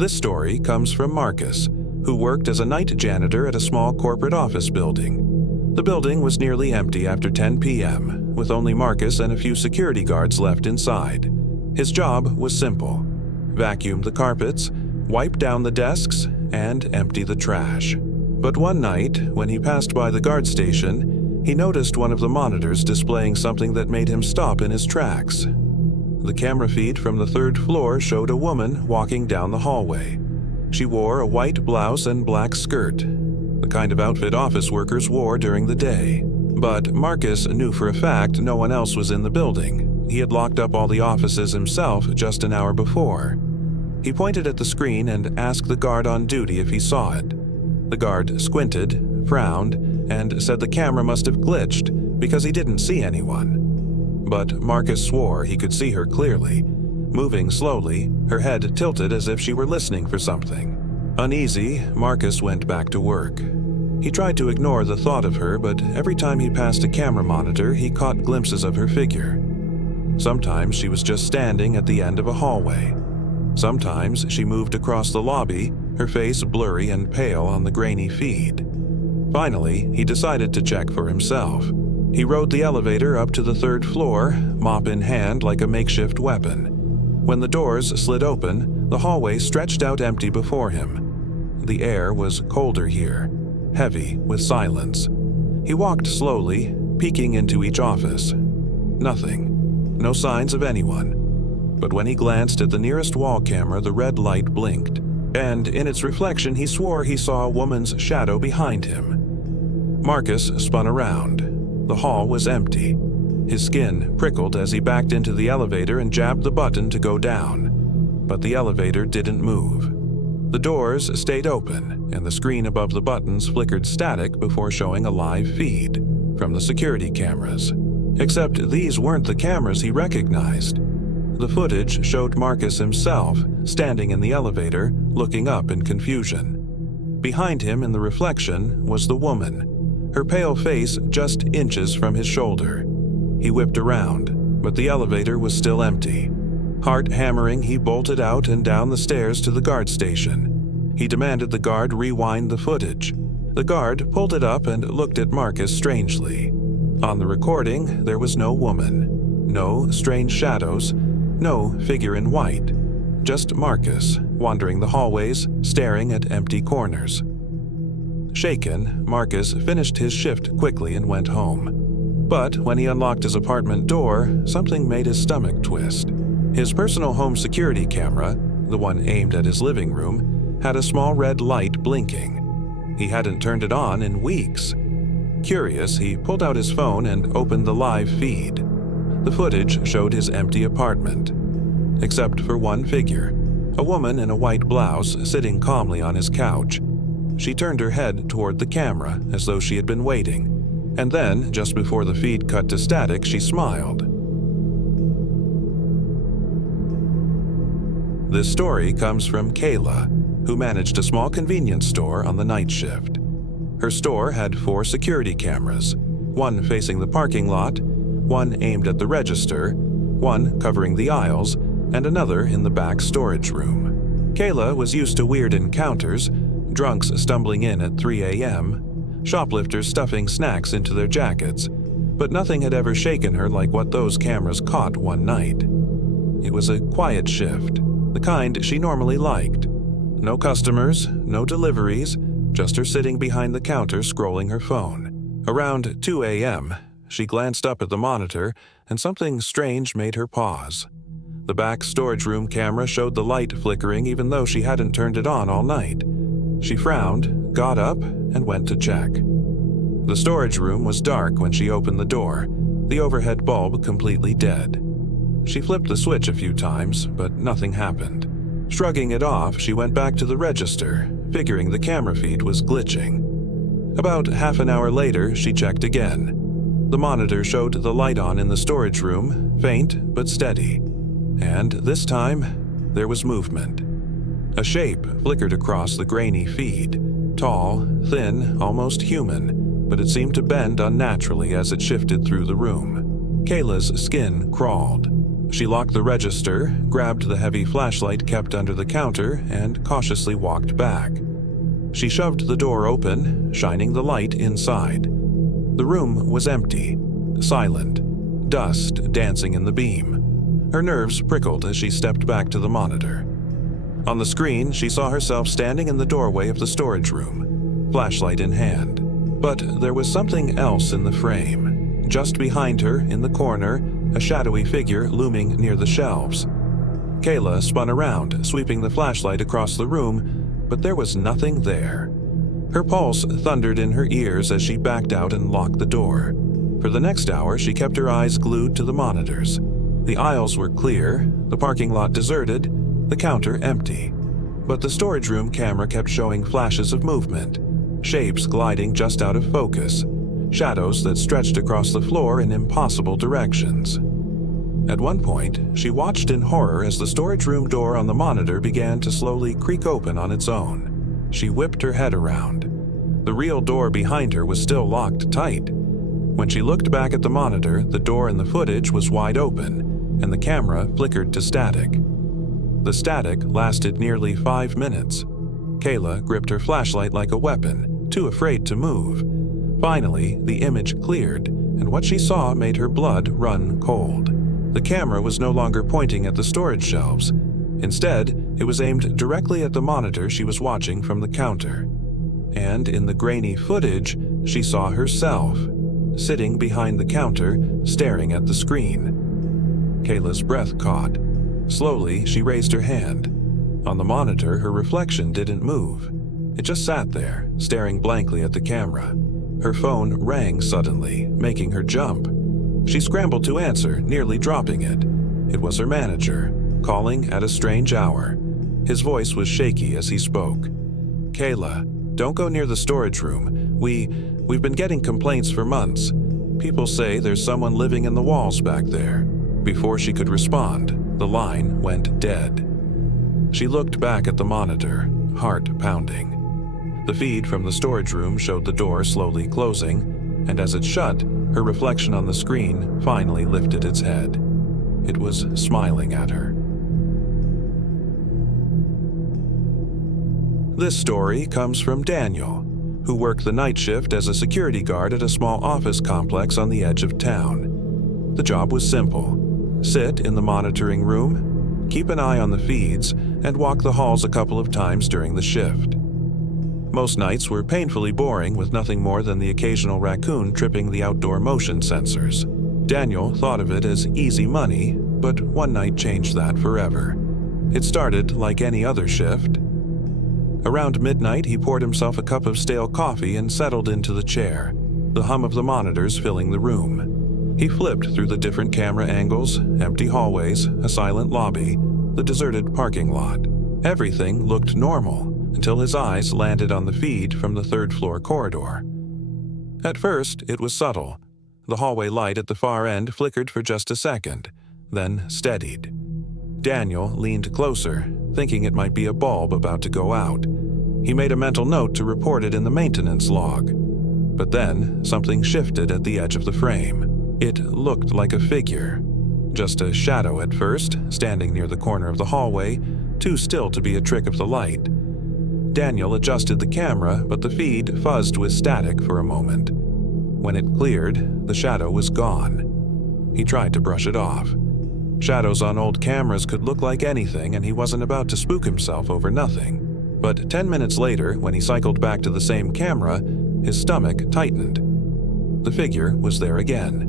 This story comes from Marcus, who worked as a night janitor at a small corporate office building. The building was nearly empty after 10 p.m., with only Marcus and a few security guards left inside. His job was simple: vacuum the carpets, wipe down the desks, and empty the trash. But one night, when he passed by the guard station, he noticed one of the monitors displaying something that made him stop in his tracks. The camera feed from the third floor showed a woman walking down the hallway. She wore a white blouse and black skirt, the kind of outfit office workers wore during the day. But Marcus knew for a fact no one else was in the building. He had locked up all the offices himself just an hour before. He pointed at the screen and asked the guard on duty if he saw it. The guard squinted, frowned, and said the camera must have glitched because he didn't see anyone. But Marcus swore he could see her clearly, moving slowly, her head tilted as if she were listening for something. Uneasy, Marcus went back to work. He tried to ignore the thought of her, but every time he passed a camera monitor, he caught glimpses of her figure. Sometimes she was just standing at the end of a hallway. Sometimes she moved across the lobby, her face blurry and pale on the grainy feed. Finally, he decided to check for himself. He rode the elevator up to the third floor, mop in hand like a makeshift weapon. When the doors slid open, the hallway stretched out empty before him. The air was colder here, heavy with silence. He walked slowly, peeking into each office. Nothing. No signs of anyone. But when he glanced at the nearest wall camera, the red light blinked, and in its reflection he swore he saw a woman's shadow behind him. Marcus spun around. The hall was empty. His skin prickled as he backed into the elevator and jabbed the button to go down. But the elevator didn't move. The doors stayed open, and the screen above the buttons flickered static before showing a live feed from the security cameras. Except these weren't the cameras he recognized. The footage showed Marcus himself, standing in the elevator, looking up in confusion. Behind him in the reflection was the woman, her pale face just inches from his shoulder. He whipped around, but the elevator was still empty. Heart hammering, he bolted out and down the stairs to the guard station. He demanded the guard rewind the footage. The guard pulled it up and looked at Marcus strangely. On the recording, there was no woman, no strange shadows, no figure in white. Just Marcus, wandering the hallways, staring at empty corners. Shaken, Marcus finished his shift quickly and went home. But when he unlocked his apartment door, something made his stomach twist. His personal home security camera, the one aimed at his living room, had a small red light blinking. He hadn't turned it on in weeks. Curious, he pulled out his phone and opened the live feed. The footage showed his empty apartment, except for one figure, a woman in a white blouse sitting calmly on his couch. She turned her head toward the camera as though she had been waiting, and then, just before the feed cut to static, she smiled. This story comes from Kayla, who managed a small convenience store on the night shift. Her store had 4 security cameras, one facing the parking lot, one aimed at the register, one covering the aisles, and another in the back storage room. Kayla was used to weird encounters, drunks stumbling in at 3 a.m., shoplifters stuffing snacks into their jackets, but nothing had ever shaken her like what those cameras caught one night. It was a quiet shift, the kind she normally liked. No customers, no deliveries, just her sitting behind the counter scrolling her phone. Around 2 a.m., she glanced up at the monitor, and something strange made her pause. The back storage room camera showed the light flickering even though she hadn't turned it on all night. She frowned, got up, and went to check. The storage room was dark when she opened the door, the overhead bulb completely dead. She flipped the switch a few times, but nothing happened. Shrugging it off, she went back to the register, figuring the camera feed was glitching. About half an hour later, she checked again. The monitor showed the light on in the storage room, faint but steady. And this time, there was movement. A shape flickered across the grainy feed, tall, thin, almost human, but it seemed to bend unnaturally as it shifted through the room. Kayla's skin crawled. She locked the register, grabbed the heavy flashlight kept under the counter, and cautiously walked back. She shoved the door open, shining the light inside. The room was empty, silent, dust dancing in the beam. Her nerves prickled as she stepped back to the monitor. On the screen, she saw herself standing in the doorway of the storage room, flashlight in hand. But there was something else in the frame. Just behind her, in the corner, a shadowy figure looming near the shelves. Kayla spun around, sweeping the flashlight across the room, but there was nothing there. Her pulse thundered in her ears as she backed out and locked the door. For the next hour, she kept her eyes glued to the monitors. The aisles were clear, the parking lot deserted, the counter empty. But the storage room camera kept showing flashes of movement, shapes gliding just out of focus, shadows that stretched across the floor in impossible directions. At one point, she watched in horror as the storage room door on the monitor began to slowly creak open on its own. She whipped her head around. The real door behind her was still locked tight. When she looked back at the monitor, the door in the footage was wide open, and the camera flickered to static. The static lasted nearly 5 minutes. Kayla gripped her flashlight like a weapon, too afraid to move. Finally, the image cleared, and what she saw made her blood run cold. The camera was no longer pointing at the storage shelves. Instead, it was aimed directly at the monitor she was watching from the counter. And in the grainy footage, she saw herself, sitting behind the counter, staring at the screen. Kayla's breath caught. Slowly, she raised her hand. On the monitor, her reflection didn't move. It just sat there, staring blankly at the camera. Her phone rang suddenly, making her jump. She scrambled to answer, nearly dropping it. It was her manager, calling at a strange hour. His voice was shaky as he spoke. "Kayla, don't go near the storage room. We've been getting complaints for months. People say there's someone living in the walls back there." Before she could respond, the line went dead. She looked back at the monitor, heart pounding. The feed from the storage room showed the door slowly closing, and as it shut, her reflection on the screen finally lifted its head. It was smiling at her. This story comes from Daniel, who worked the night shift as a security guard at a small office complex on the edge of town. The job was simple. Sit in the monitoring room, keep an eye on the feeds, and walk the halls a couple of times during the shift. Most nights were painfully boring, with nothing more than the occasional raccoon tripping the outdoor motion sensors. Daniel thought of it as easy money, but one night changed that forever. It started like any other shift. Around midnight, he poured himself a cup of stale coffee and settled into the chair, the hum of the monitors filling the room. He flipped through the different camera angles, empty hallways, a silent lobby, the deserted parking lot. Everything looked normal until his eyes landed on the feed from the third-floor corridor. At first, it was subtle. The hallway light at the far end flickered for just a second, then steadied. Daniel leaned closer, thinking it might be a bulb about to go out. He made a mental note to report it in the maintenance log. But then, something shifted at the edge of the frame. It looked like a figure. Just a shadow at first, standing near the corner of the hallway, too still to be a trick of the light. Daniel adjusted the camera, but the feed fuzzed with static for a moment. When it cleared, the shadow was gone. He tried to brush it off. Shadows on old cameras could look like anything, and he wasn't about to spook himself over nothing. But 10 minutes later, when he cycled back to the same camera, his stomach tightened. The figure was there again,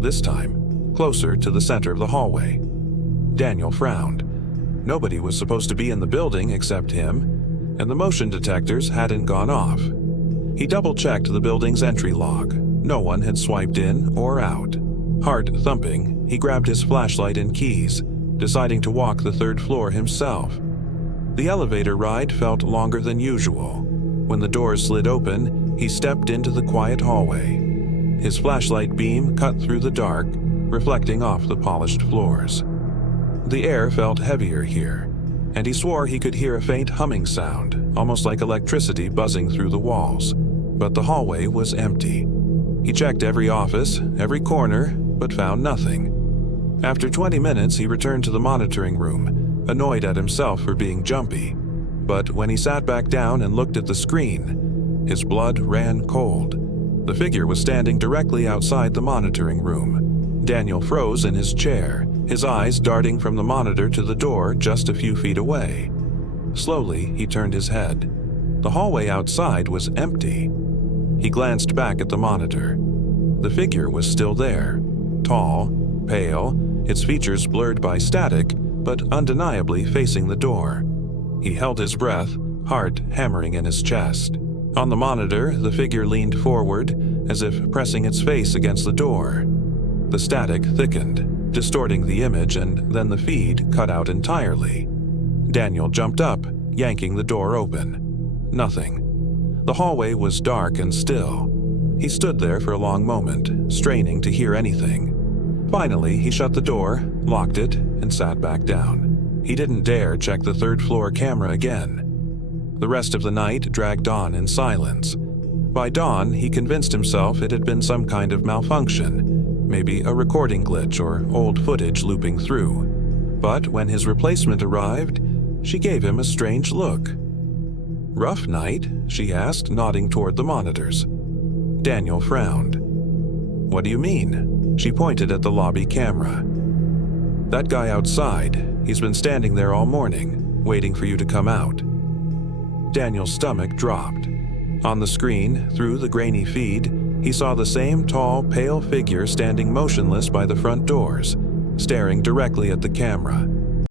this time closer to the center of the hallway. Daniel frowned. Nobody was supposed to be in the building except him, and the motion detectors hadn't gone off. He double-checked the building's entry log. No one had swiped in or out. Heart thumping, he grabbed his flashlight and keys, deciding to walk the third floor himself. The elevator ride felt longer than usual. When the doors slid open, he stepped into the quiet hallway. His flashlight beam cut through the dark, reflecting off the polished floors. The air felt heavier here, and he swore he could hear a faint humming sound, almost like electricity buzzing through the walls. But the hallway was empty. He checked every office, every corner, but found nothing. After 20 minutes, he returned to the monitoring room, annoyed at himself for being jumpy. But when he sat back down and looked at the screen, his blood ran cold. The figure was standing directly outside the monitoring room. Daniel froze in his chair, his eyes darting from the monitor to the door just a few feet away. Slowly, he turned his head. The hallway outside was empty. He glanced back at the monitor. The figure was still there, tall, pale, its features blurred by static, but undeniably facing the door. He held his breath, heart hammering in his chest. On the monitor, the figure leaned forward, as if pressing its face against the door. The static thickened, distorting the image, and then the feed cut out entirely. Daniel jumped up, yanking the door open. Nothing. The hallway was dark and still. He stood there for a long moment, straining to hear anything. Finally, he shut the door, locked it, and sat back down. He didn't dare check the third-floor camera again. The rest of the night dragged on in silence. By dawn, he convinced himself it had been some kind of malfunction, maybe a recording glitch or old footage looping through. But when his replacement arrived, she gave him a strange look. "Rough night?" she asked, nodding toward the monitors. Daniel frowned. "What do you mean?" She pointed at the lobby camera. "That guy outside, he's been standing there all morning, waiting for you to come out." Daniel's stomach dropped. On the screen, through the grainy feed, he saw the same tall, pale figure standing motionless by the front doors, staring directly at the camera.